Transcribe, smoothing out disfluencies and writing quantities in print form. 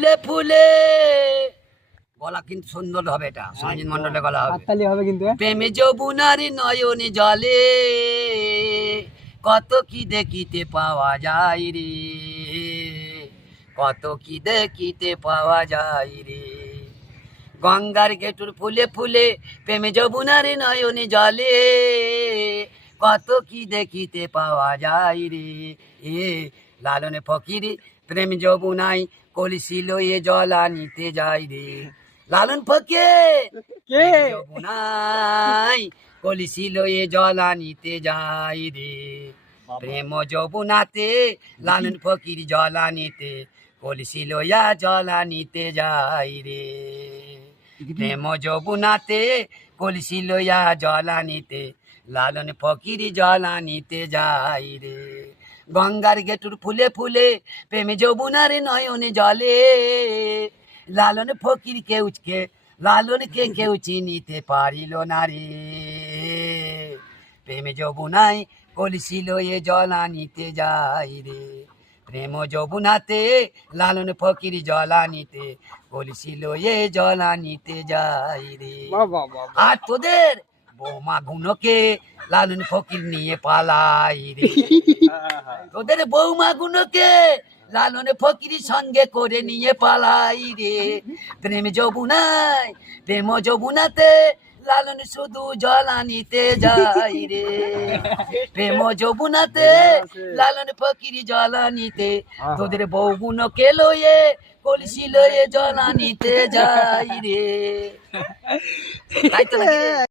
ফুলে ফুলে গলা কিন্তু সুন্দর হবে, এটা সঞ্জিত মন্ডলের গলা হবে। হাততালি হবে কিন্তু। প্রেমে যৌবনারি নয়নে জলে কত কি দেখিতে পাওয়া যায় রে, কত কি দেখিতে পাওয়া যায় রে। গঙ্গার ঘেটুর ফুলে ফুলে প্রেমে যৌবনারি নয়নে জলে কত কি দেখিতে পাওয়া যায় রে। এ লালনে ফকির প্রেম যৌবনাই কলসি লয়ে জল আনিতে যায় রে। লালন ফকির কে? যৌবনাই কলসি লয়ে জল আনিতে যায় রে। প্রেম যৌবনাতে লালন ফকির জল আনিতে কলসি লইয়া জল আনিতে যায় রে। প্রেম যৌবনাতে কলসি লইয়া জল আনিতে লালন ফকির জল আনিতে যায় রে। গঙ্গার ঘেটুর ফুলে ফুলে প্রেমে যৌবনারে নয়নে জলে লালন ফকির কেউচকে লালনকে কেউ চিনিতে পারিল না রে। প্রেমে যৌবনাই কলসি লয়ে জল আনিতে যায় রে। প্রেম যৌবনাতে লালন ফকির জল আনিতে কলসি লয়ে জল আনিতে যায় রে। আর তোদের বৌমা গুনকে লালন ফকির নিয়ে পালাই রে। তোদের বৌমা গুনকে লালন ফকির সঙ্গে করে নিয়ে পালাই রে। প্রেম যৌবনাই প্রেম যৌবনাতে লালন শুধু জল আনিতে যাই রে। প্রেম যৌবনাতে লালন ফকির জল আনিতে তোদের বউ গুনকে লয়ে কলসি লয়ে জল আনিতে যাই রে। তাই তো নাকি রে?